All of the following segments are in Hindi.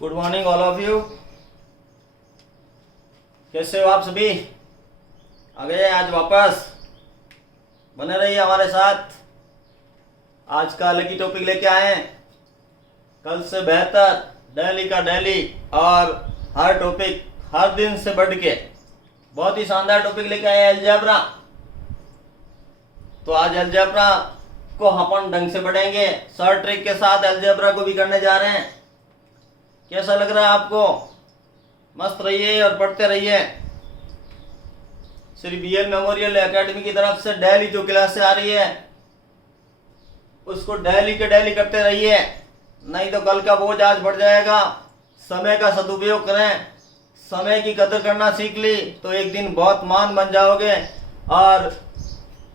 Good morning all of you. कैसे हो आप सभी? आ गए आज वापस, बने रहिए हमारे साथ। आज का अलग ही टॉपिक लेके आए हैं, कल से बेहतर, डेली का डेली, और हर टॉपिक हर दिन से बढ़ के बहुत ही शानदार टॉपिक लेके आए हैं, अलजेब्रा। तो आज अलजेब्रा को अपन ढंग से पढ़ेंगे, शॉर्ट ट्रिक के साथ अलजेब्रा को भी करने जा रहे हैं। कैसा लग रहा है आपको? मस्त रहिए और पढ़ते रहिए। श्री BL मेमोरियल एकेडमी की तरफ से डेली जो क्लासें आ रही है उसको डेली के डेली करते रहिए, नहीं तो कल का बोझ आज बढ़ जाएगा। समय का सदुपयोग करें, समय की कदर करना सीख ली तो एक दिन बहुत महान बन जाओगे और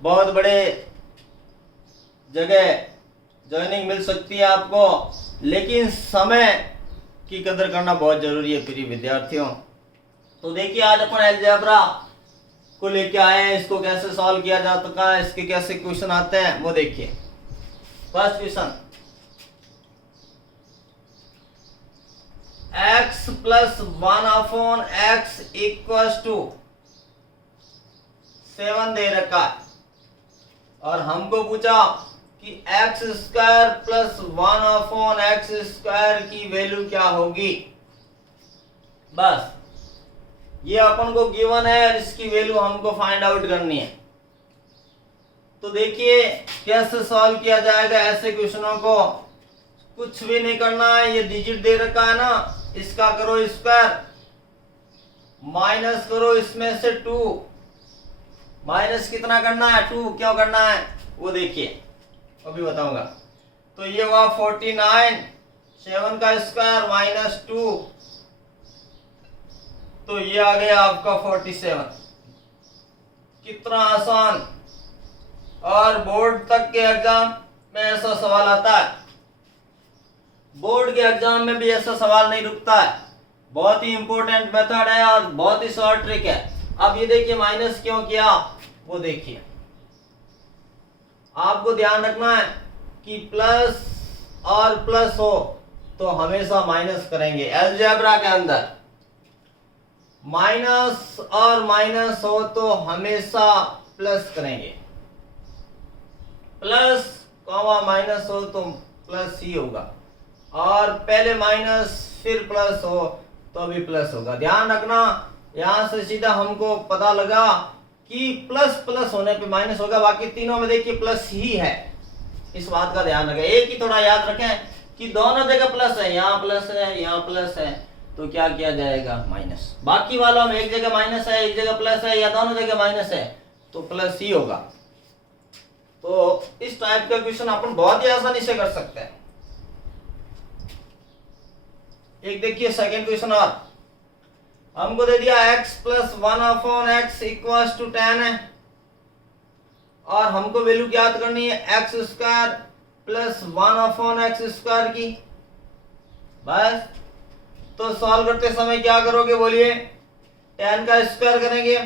बहुत बड़े जगह ज्वाइनिंग मिल सकती है आपको। लेकिन समय की कदर करना बहुत जरूरी है प्रिय विद्यार्थियों। तो देखिए आज अपन अलजेब्रा को लेके आए हैं, इसको कैसे सॉल्व किया जा सकता है, इसके कैसे क्वेश्चन आते हैं वो देखिए। First question, x plus 1/x equals to 7 दे रखा है और हमको पूछा कि x square plus 1/x square की वैल्यू क्या होगी। बस ये अपन को गिवन है और इसकी वैल्यू हमको फाइंड आउट करनी है। तो देखिए कैसे सॉल्व किया जाएगा ऐसे क्वेश्चनों को। कुछ भी नहीं करना है, ये डिजिट दे रखा है ना, इसका करो स्क्वायर, माइनस करो इसमें से 2। माइनस कितना करना है? 2। क्यों करना है वो देखिए, अभी बताऊंगा। तो ये हुआ 49, 7 का स्क्वायर माइनस 2, तो ये आ गया आपका 47। कितना आसान। और बोर्ड तक के एग्जाम में ऐसा सवाल आता है, बोर्ड के एग्जाम में भी ऐसा सवाल नहीं रुकता है। बहुत ही इंपॉर्टेंट मेथड है और बहुत ही शॉर्ट ट्रिक है। अब ये देखिए माइनस क्यों किया वो देखिए। आपको ध्यान रखना है कि प्लस और प्लस हो तो हमेशा माइनस करेंगे। अलजेब्रा के अंदर माइनस और माइनस हो तो हमेशा प्लस करेंगे। प्लस कॉमा माइनस हो तो प्लस ही होगा, और पहले माइनस फिर प्लस हो तो भी प्लस होगा। ध्यान रखना, यहां से सीधा हमको पता लगा कि प्लस प्लस होने पे माइनस होगा, बाकी तीनों में देखिए प्लस ही है। इस बात का ध्यान रखें। एक ही थोड़ा याद रखें कि दोनों जगह प्लस है, यहाँ प्लस है यहाँ प्लस है, तो क्या किया जाएगा? माइनस। बाकी वालों में एक जगह माइनस है एक जगह प्लस है या दोनों जगह माइनस है तो प्लस ही होगा। तो इस टाइप का क्वेश्चन अपन बहुत ही आसानी से कर सकते हैं। एक देखिए सेकंड क्वेश्चन, और हमको दे दिया x plus 1/x equals to 10 है और हमको वैल्यू ज्ञात करनी है x square plus 1/x square की। बस तो सॉल्व करते समय क्या करोगे बोलिए? 10 का स्क्वायर करेंगे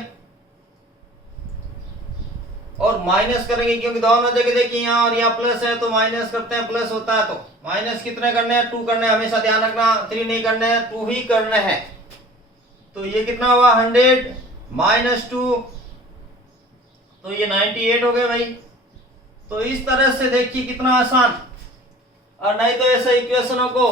और माइनस करेंगे, क्योंकि दोनों जगह देखिए यहाँ और यहाँ प्लस है तो माइनस करते हैं, प्लस होता है। तो माइनस कितने करने हैं? 2 करने हैं, हमेशा ध्यान रखना। 3 नहीं करने हैं, 2 ही करने हैं। तो ये कितना हुआ? 100 माइनस 2, तो ये 98 हो गए भाई। तो इस तरह से देखिए कितना आसान। और नहीं तो ऐसे इक्वेशनों को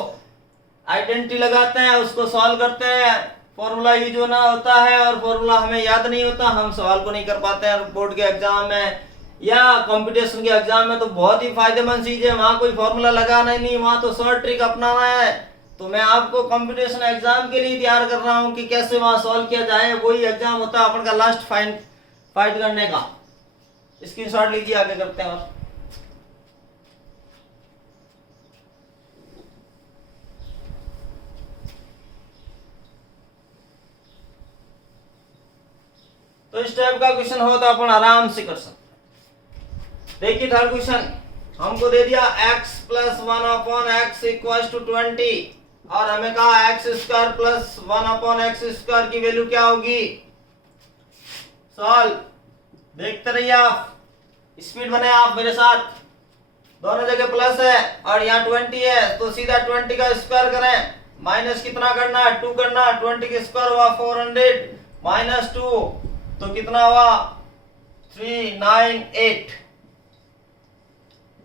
आइडेंटिटी लगाते हैं, उसको सॉल्व करते हैं, फॉर्मूला यूज होना होता है और फॉर्मूला हमें याद नहीं होता, हम सवाल को नहीं कर पाते हैं। बोर्ड के एग्जाम में या कंपटीशन के एग्जाम में तो बहुत ही फायदेमंद चीज है, वहां कोई फॉर्मूला लगाना नहीं, वहां तो शॉर्ट ट्रिक अपनाना है। तो मैं आपको कंपटीशन एग्जाम के लिए तैयार कर रहा हूं कि कैसे वहां सॉल्व किया जाए। वही एग्जाम होता है अपन का लास्ट फाइट करने का। स्क्रीनशॉट लीजिए, आगे करते हैं। और तो इस टाइप का क्वेश्चन हो तो अपन आराम से कर सकते। देखिए थर्ड क्वेश्चन, हमको दे दिया x plus 1/x equals to 20 और हमें कहा x square plus 1/x square की वैल्यू क्या होगी। सॉल्व देखते रहिए आप, स्पीड बने आप मेरे साथ। दोनों जगह प्लस है और यहाँ 20 है तो सीधा 20 का स्क्वायर करें माइनस कितना करना है, 2 करना, 20 के स्क्वायर हुआ 400 माइनस 2 तो कितना हुआ 398।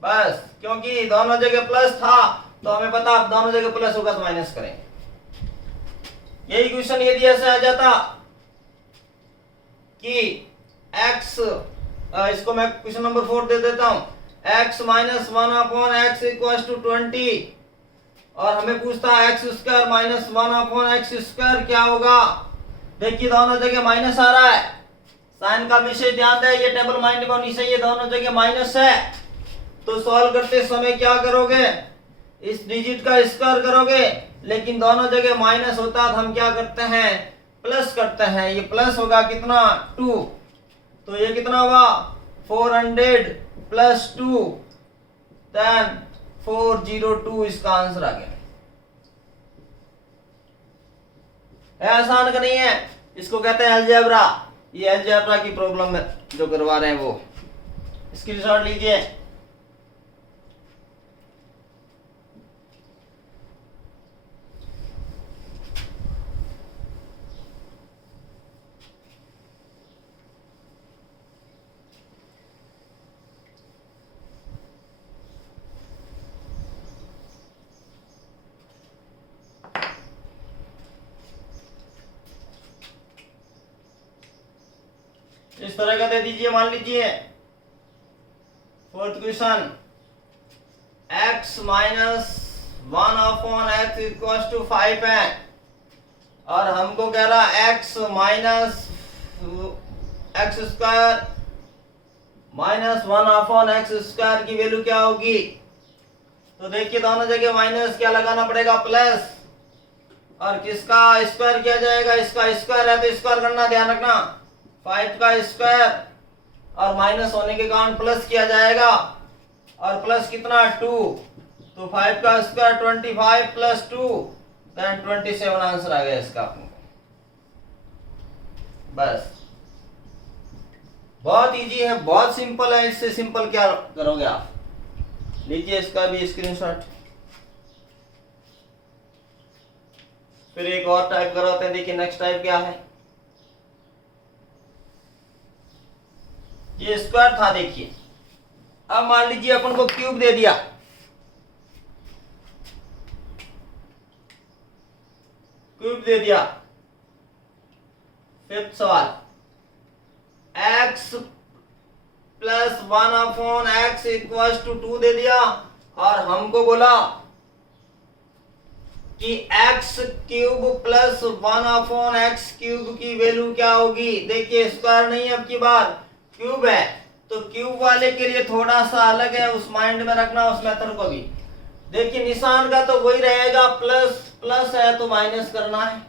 बस, क्योंकि दोनों जगह प्लस था तो हमें पता अब दोनों जगह प्लस होगा तो माइनस करेंगे। यही क्वेश्चन यदि ऐसे आ जाता कि x, इसको मैं क्वेश्चन नंबर 4 दे देता हूं, x minus 1/x equal to 20 और हमें पूछता है एक्स स्क्वायर माइनस 1/x² क्या होगा। देखिए दोनों जगह माइनस आ रहा है, साइन का विषय ध्यान दें, ये टेबल माइंड में होनी चाहिए, दोनों जगह माइनस है तो सॉल्व करते समय क्या करोगे, इस डिजिट का स्क्वायर करोगे, लेकिन दोनों जगह माइनस होता है तो हम क्या करते हैं प्लस करते हैं, ये प्लस होगा कितना 2 तो ये कितना होगा 400 प्लस 2 देन 402 इसका आंसर आ गया। है आसान का नहीं है, इसको कहते हैं अलजेब्रा। ये अलजेब्रा की प्रॉब्लम में जो करवा रहे हैं वो स्क्रीनशॉट लीजिए। इस तरह का दे दीजिए, मान लीजिए fourth question x minus 1/x equal to 5 है और हमको कह रहा x minus x² minus 1/x² की वैल्यू क्या होगी। तो देखिए दोनों जगह माइनस क्या लगाना पड़ेगा प्लस, और किसका स्क्वायर किया जाएगा, इसका स्क्वायर है तो स्क्वायर करना, ध्यान रखना 5 का स्क्वायर और माइनस होने के कारण प्लस किया जाएगा और प्लस कितना 2 तो 5 का स्क्वायर 25 प्लस 2 देन 27 आंसर आ गया इसका। बस बहुत इजी है, बहुत सिंपल है, इससे सिंपल क्या करोगे आप। लीजिए इसका भी स्क्रीनशॉट। फिर एक और टाइप कराते हैं, देखिए नेक्स्ट टाइप क्या है। ये स्क्वायर था, देखिए अब मान लीजिए अपन को क्यूब दे दिया, क्यूब दे दिया। फिफ्थ सवाल x plus 1/x equal to 2 दे दिया और हमको बोला कि x क्यूब प्लस 1/x³ की वैल्यू क्या होगी। देखिए स्क्वायर नहीं है, अब की बार क्यूब है तो क्यूब वाले के लिए थोड़ा सा अलग है, उस माइंड में रखना उस मेथड को भी। देखिए निशान का तो वही रहेगा, प्लस प्लस है तो माइनस करना है,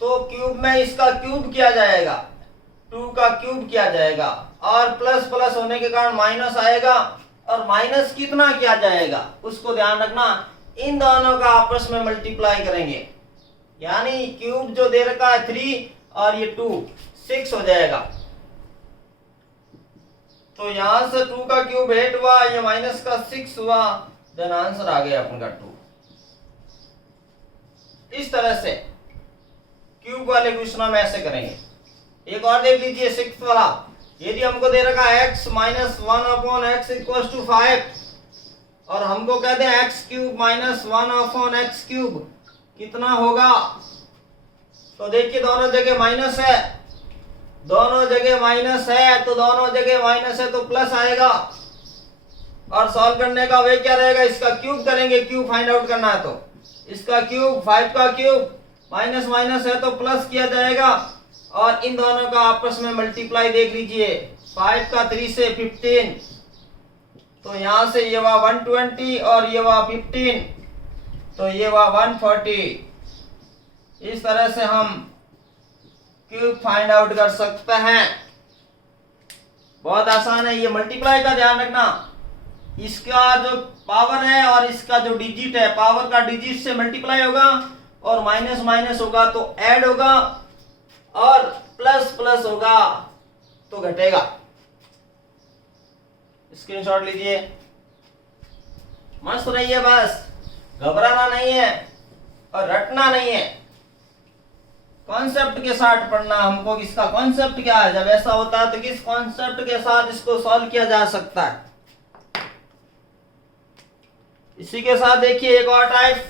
तो क्यूब में इसका क्यूब किया जाएगा, 2 का क्यूब किया जाएगा और प्लस प्लस होने के कारण माइनस आएगा और माइनस कितना किया जाएगा उसको ध्यान रखना, इन दोनों का आपस में मल्टीप्लाई करेंगे, यानी क्यूब जो दे रखा है 3 और ये 2 6 हो जाएगा। तो यहां से 2 का क्यूब 8 हुआ, ये माइनस का 6 हुआ, देन आंसर आ गया अपन का 2। इस तरह से क्यूब वाले क्वेश्चन में ऐसे करेंगे। एक और देख लीजिए सिक्स्थ वाला, यदि हमको दे रखा है x minus 1/x equal to 5 और हमको कहते हैं x³ माइनस 1/x³ कितना होगा। तो देखिए दोनों जगह माइनस है, दोनों जगह माइनस है तो दोनों जगह माइनस है तो प्लस आएगा और सॉल्व करने का वे क्या रहेगा, इसका क्यूब करेंगे, क्यूब फाइंड आउट करना है तो इसका क्यूब 5 का क्यूब माइनस माइनस है तो प्लस किया जाएगा और इन दोनों का आपस में मल्टीप्लाई देख लीजिए, 5 का 3 से 15 तो यहां से ये हुआ 120 और ये हुआ 15 तो ये हुआ 140। इस तरह से हम क्यूब फाइंड आउट कर सकते हैं, बहुत आसान है। ये मल्टीप्लाई का ध्यान रखना, इसका जो पावर है और इसका जो डिजिट है, पावर का डिजिट से मल्टीप्लाई होगा और माइनस माइनस होगा तो ऐड होगा और प्लस प्लस होगा तो घटेगा। स्क्रीनशॉट लीजिए, मस्त रहिए, बस घबराना नहीं है। और रटना नहीं है, कॉन्सेप्ट के साथ पढ़ना हमको। किसका कॉन्सेप्ट क्या है, जब ऐसा होता है तो किस कॉन्सेप्ट के साथ इसको सॉल्व किया जा सकता है। इसी के साथ देखिए एक और type,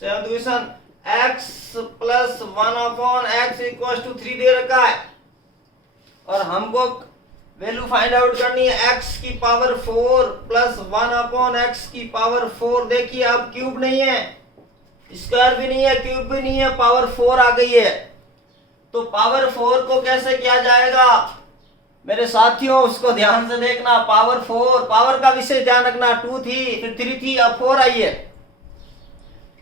seventh question, x plus 1/x equal to 3 दे रखा है और हमको वैल्यू फाइंड आउट करनी है x की पावर 4 प्लस 1/x की पावर 4। देखिए अब क्यूब नहीं है, स्क्वायर भी नहीं है, क्यूब भी नहीं है, पावर 4 आ गई है। तो पावर 4 को कैसे किया जाएगा मेरे साथियों, उसको ध्यान से देखना। पावर 4, पावर का विशेष ध्यान रखना, 2 थी फिर 3 थी, अब 4 आई है।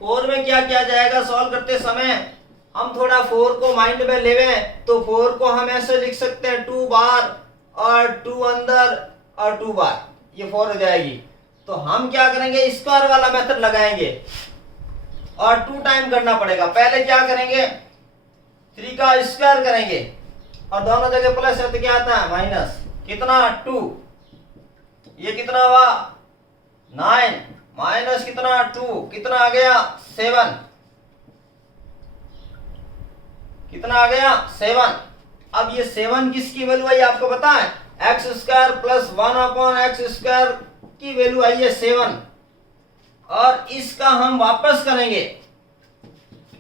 4 में क्या किया जाएगा, सॉल्व करते समय हम थोड़ा 4 को माइंड में लेवें तो 4 को हम ऐसे लिख सकते हैं 2 बार और 2 अंदर और 2 बार, ये 4 हो जाएगी। तो हम क्या करेंगे, स्क्वायर वाला मेथड लगाएंगे और 2 टाइम करना पड़ेगा। पहले क्या करेंगे, 3 का स्क्वायर करेंगे और दोनों जगह प्लस है तो क्या आता है माइनस, कितना 2, ये कितना हुआ 9 माइनस कितना 2, कितना आ गया 7, कितना आ गया 7। अब ये 7 किसकी वैल्यू आई आपको पता है, x square plus 1/x square की वैल्यू आई है 7। और इसका हम वापस करेंगे,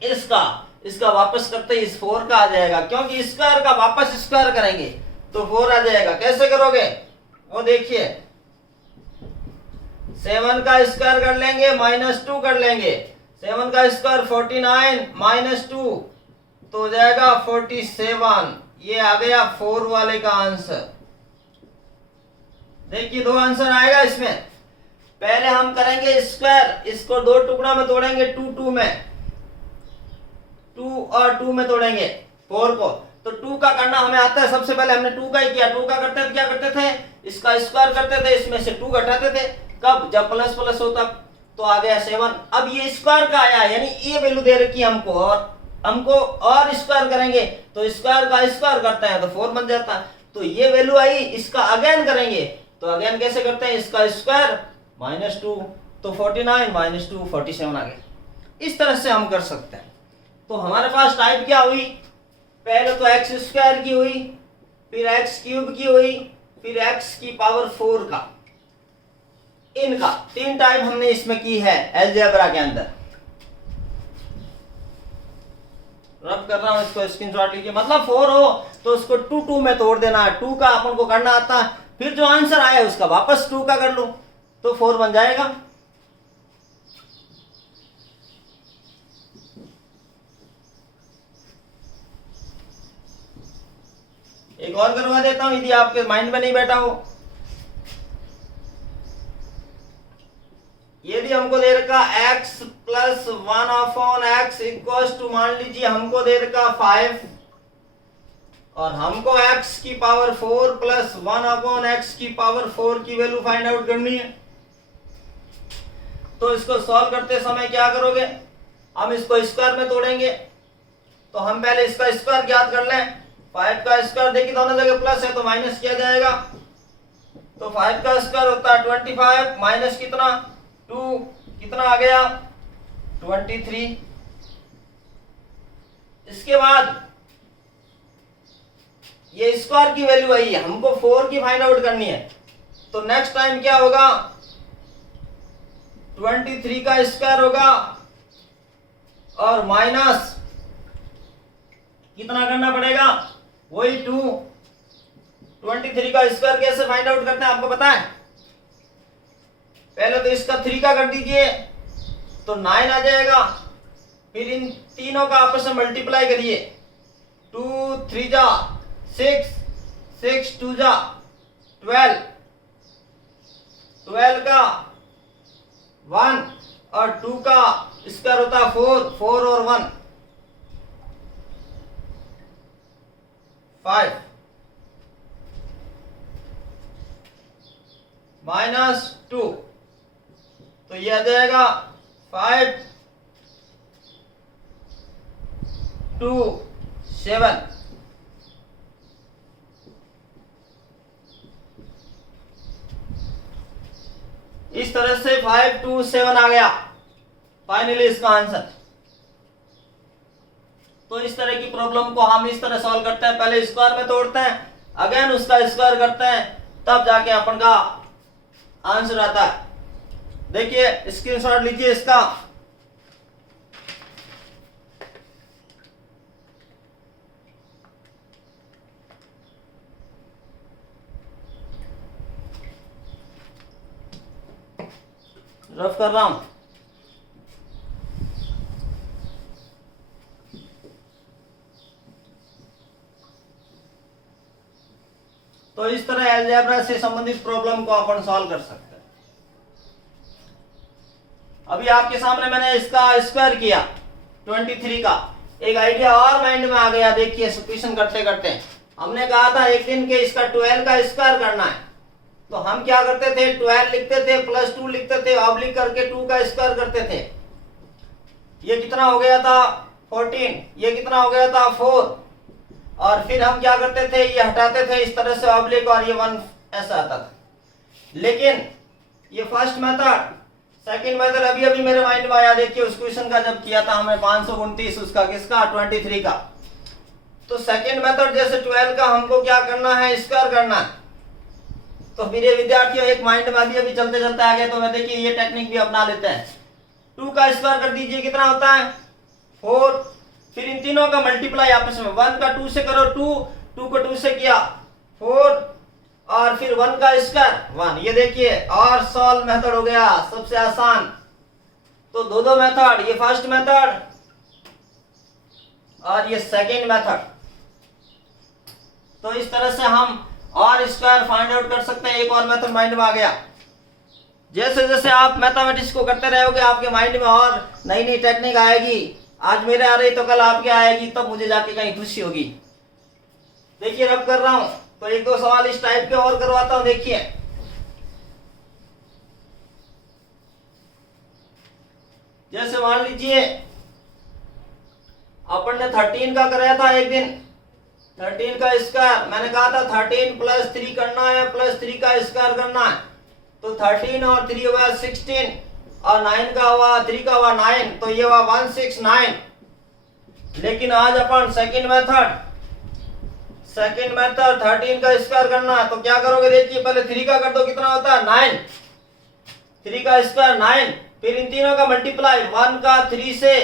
इसका वापस करते ही इस 4 का आ जाएगा, क्योंकि स्क्वायर का वापस स्क्वायर करेंगे तो 4 आ जाएगा। कैसे करोगे वो देखिए, 7 का स्क्वायर कर लेंगे माइनस 2 कर लेंगे, 7 का स्क्वायर 49 माइनस 2 तो हो जाएगा 47। ये आ गया 4 वाले का आंसर। देखिए 2 आंसर आएगा इसमें। पहले हम करेंगे स्क्वायर, इसको 2 टुकड़ा में तोड़ेंगे, 2 2 में, 2 और 2 में तोड़ेंगे 4 को। तो 2 का करना हमें आता है, सबसे पहले हमने 2 का ही किया। 2 का करते थे क्या करते थे, इसका स्क्वायर करते थे, इसमें से 2 घटाते थे, कब जब प्लस प्लस होता तो आ गया 7। अब ये स्क्वायर का आया, यानी ये वैल्यू दे रखी हमको और हमको और स्क्वायर करेंगे तो स्क्वायर का स्क्वायर करते हैं तो 4 बन जाता है। तो ये वैल्यू आई, इसका अगेन करेंगे तो अगेन कैसे करते हैं, इसका स्क्वायर माइनस 2 तो 49 माइनस 2 47 आ गया। इस तरह से हम कर सकते हैं। तो हमारे पास टाइप क्या हुई, पहले तो एक्स स्क्वायर की हुई, फिर एक्स क्यूब की हुई, फिर एक्स की पावर 4 का। इनका 3 टाइप हमने इसमें की है अलजेब्रा के अंदर। रब कर रहा हूं, इसको स्क्रीनशॉट लीजिए। मतलब 4 हो तो उसको 2 2 में तोड़ देना है, 2 का अपन को करना आता है, फिर जो आंसर आया उसका वापस 2 का कर लो तो 4 बन जाएगा। एक और करवा देता हूं यदि आपके माइंड में नहीं बैठा हो। यदि हमको दे रखा x plus 1/x equals to, मान लीजिए हमको दे रखा 5 और हमको x की पावर 4 प्लस 1/x की पावर 4 की वैल्यू फाइंड आउट करनी है। तो इसको सॉल्व करते समय क्या करोगे, हम इसको स्क्वायर में तोड़ेंगे तो हम पहले इसका स्क्वायर ज्ञात कर लें। 5 का स्क्वायर, देखिए दोनों जगह प्लस है तो माइनस किया जाएगा, तो 5 का स्क्वायर होता है 25 माइनस कितना 2, कितना आ गया 23। इसके बाद ये स्क्वायर की वैल्यू आई है, हमको 4 की फाइंड आउट करनी है। तो नेक्स्ट टाइम क्या होगा, 23 का स्क्वायर होगा और माइनस कितना करना पड़ेगा, वही 2। 23 का स्क्वायर कैसे फाइंड आउट करते हैं आपको पता है, पहले तो इसका 3 का कर दीजिए तो 9 आ जाएगा, फिर इन तीनों का आपस में मल्टीप्लाई करिए, 2 3 जा 6, 6 2 जा 12, 12 का 1 और 2 का स्क्वायर होता है 4, 4 और 1 5 माइनस 2, तो ये आ जाएगा 5 2 7। इस तरह से 527 आ गया फाइनली इसका आंसर। तो इस तरह की प्रॉब्लम को हम इस तरह सॉल्व करते हैं, पहले स्क्वायर में तोड़ते हैं, अगेन उसका स्क्वायर करते हैं, तब जाके अपन का आंसर आता है। देखिए स्क्रीनशॉट लीजिए इसका। रफ कर रहा हूं। तो इस तरह अलजेब्रा से संबंधित प्रॉब्लम को अपन सॉल्व कर सकते हैं। अभी आपके सामने मैंने इसका स्क्वायर किया 23 का, एक आइडिया और माइंड में आ गया। देखिए सब्ट्रैक्शन करते करते हमने कहा था एक दिन के इसका 12 का स्क्वायर करना है, तो हम क्या करते थे 12 लिखते थे प्लस 2 लिखते थे, ऑब्लिक करके 2 का स्क्वायर करते थे। ये कितना हो गया था 14, ये कितना हो गया था 4, और फिर हम क्या करते थे ये हटाते थे इस तरह से ऑब्लिक, और ये 1 ऐसा आता था। लेकिन ये फर्स्ट मेथड, सेकंड मेथड अभी अभी मेरे माइंड में आया। देखिए उस क्वेश्चन का जब किया था हमने 529 उसका, किसका 23 का। तो सेकंड मेथड जैसे 12 का हमको क्या करना है स्क्वायर करना है। तो मेरे विद्यार्थियों एक माइंड में अभी चलते चलते आ गए, तो मैं देखिए ये टेक्निक भी अपना लेते हैं। 2 का स्क्वायर कर दीजिए, कितना होता है 4, फिर इन तीनों का मल्टीप्लाई आपस में, 1 का 2 से करो 2 को 2 से किया 4, और फिर 1 का स्क्वायर 1। ये देखिए और सॉल्व मेथड हो गया सबसे आसान। तो दो मेथड, ये फर्स्ट मेथड और ये सेकंड मेथड। तो इस तरह से हम और स्क्वायर फाइंड आउट कर सकते हैं। एक और मेथड माइंड में आ गया। जैसे जैसे आप मैथमेटिक्स को करते रहोगे आपके माइंड में और नई नई टेक्निक आएगी। आज मेरे आ रही तो कल आपके आएगी, तब मुझे जाके कहीं खुशी होगी। देखिए रब कर रहा हूं, तो एक दो सवाल इस टाइप के और करवाता हूं। देखिए जैसे मान लीजिए अपन ने 13 का कराया था एक दिन, 13 का स्क्वायर। मैंने कहा था 13 प्लस 3 करना है, प्लस 3 का स्क्वायर करना है। तो 13 और 3 हुआ 16, और 9 का हुआ 3 का हुआ 9, तो ये हुआ 169। लेकिन आज अपन सेकंड मेथड 13 का स्क्वायर करना है, तो क्या करोगे देखिए पहले 3 का कर दो, कितना होता है 9, 3 का स्क्वायर 9, फिर इन तीनों का मल्टीप्लाई 1 का 3 से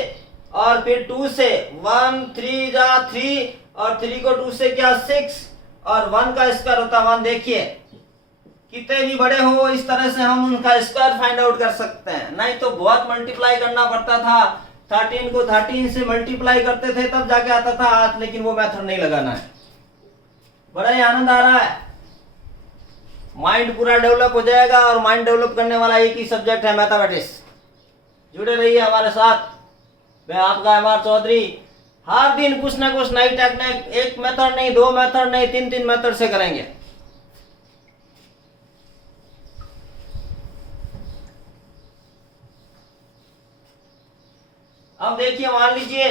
और फिर 2 से, 1 3 जा 3 और 3 को 2 से क्या 6, और 1 का स्क्वायर होता है 1। देखिए कितने भी बड़े हो इस तरह से हम उनका स्क्वायर फाइंड आउट कर सकते हैं। नहीं तो बहुत मल्टीप्लाई करना पड़ता था, 13 को 13 से मल्टीप्लाई करते थे तब जाके आता था, लेकिन वो मेथड नहीं लगाना है। बड़ा ही आनंद आ रहा है, माइंड पूरा डेवलप हो जाएगा। और माइंड डेवलप करने वाला एक ही सब्जेक्ट है मैथमेटिक्स। जुड़े रहिए हमारे साथ। मैं आपका एमआर चौधरी हर दिन कुछ ना कुछ नई टेक्निक, एक मेथड नहीं, 2 मेथड नहीं, 3 मेथड से करेंगे। अब देखिए मान लीजिए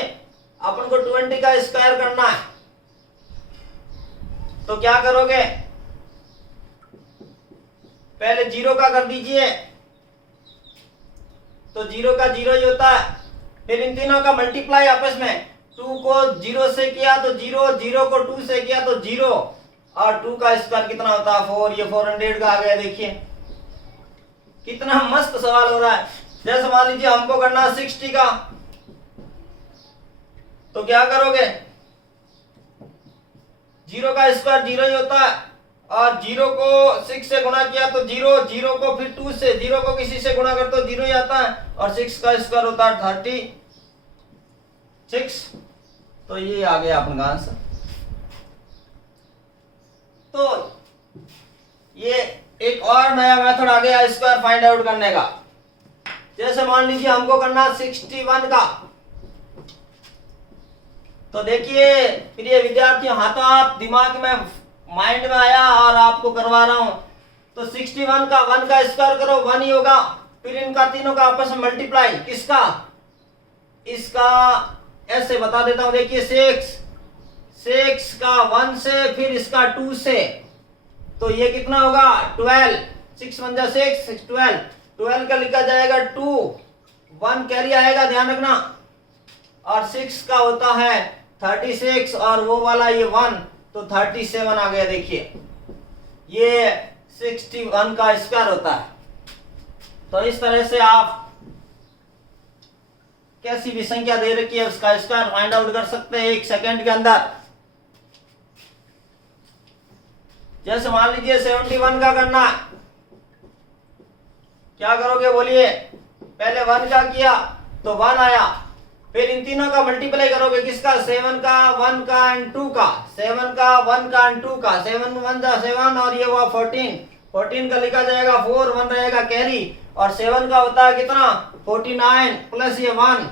अपन को 20 का स्क्वायर करना है, तो क्या करोगे पहले 0 का कर दीजिए, तो 0 का 0 ही होता है। फिर इन तीनों का मल्टीप्लाई आपस में, 2 को 0 से किया तो 0, 0 को 2 से किया तो 0, और 2 का स्क्वायर कितना होता है 4। ये 400 का आ गया। देखिए कितना मस्त सवाल हो रहा है। जैसे मान लीजिए हमको करना है 60 का, तो क्या करोगे 0 का स्क्वायर 0 ही होता है, और 0 को 6 से गुणा किया तो 0, 0 को फिर 2 से, 0 को किसी से गुणा कर तो 0 ही आता है, और 6 का स्क्वायर होता है 36। तो ये आ गया अपन का आंसर। तो ये एक और नया मेथड आ गया स्क्वायर फाइंड आउट करने का। जैसे मान लीजिए हमको करना 61 का, तो देखिए प्रिय विद्यार्थियों हाथों हाथ दिमाग में माइंड में आया और आपको करवा रहा हूं। तो 61 का 1 का स्क्वायर करो 1 ही होगा, फिर इनका तीनों का आपस में मल्टीप्लाई, किसका इसका, ऐसे बता देता हूं। देखिए 6 का 1 से, फिर इसका 2 से, तो ये कितना होगा 12, 6 1 जा 6, 12, 12 का लिखा जाएगा 2, 1 कैरी आएगा ध्यान रखना, और 6 का होता है 36 और वो वाला ये 1 तो 37 आ गया। देखिए ये 61 का स्क्वायर होता है। तो इस तरह से आप कैसी भी संख्या दे रखी है उसका स्क्वायर फाइंड आउट कर सकते हैं 1 सेकंड के अंदर। जैसे मान लीजिए 71 का करना है, क्या करोगे बोलिए? पहले 1 का किया तो 1 आया, फिर इन तीनों का मल्टीप्लाई करोगे, किसका? 7 का, 1 का एंड 2 का, 7 का, 1 का एंड 2 का, 7 1 जा 7 और ये हुआ 14, 14 का लिखा जाएगा 4, 1 रहेगा कैरी, और 7 का होता है कितना? 49 प्लस ये 1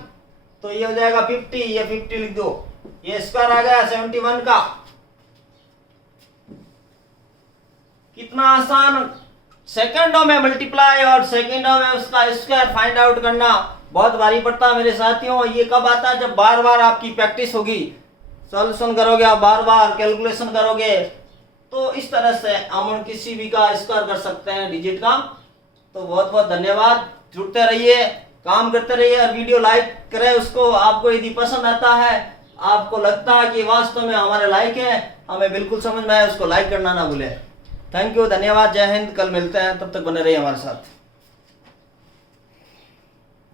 तो ये हो जाएगा 50, ये 50 लिख दो, ये स्क्वायर आ गया 71 का। कितना आसान, सेकंडों में मल्टीप्लाई और सेकंडों में उसका स्क्वायर फाइंड आउट करना बहुत भारी पड़ता है मेरे साथियों। ये कब आता है? जब बार बार आपकी प्रैक्टिस होगी, सॉल्यूशन करोगे, आप बार बार कैलकुलेशन करोगे, तो इस तरह से हम किसी भी का स्क्वायर कर सकते हैं डिजिट का। तो बहुत बहुत धन्यवाद, जुड़ते रहिए, काम करते रहिए और वीडियो लाइक करें उसको। आपको यदि पसंद आता है, आपको लगता है कि वास्तव में हमारे लाइक है, हमें बिल्कुल समझ में आए, उसको लाइक करना ना भूलें। थैंक यू, धन्यवाद, जय हिंद। कल मिलते हैं, तब तक बने रहिए हमारे साथ।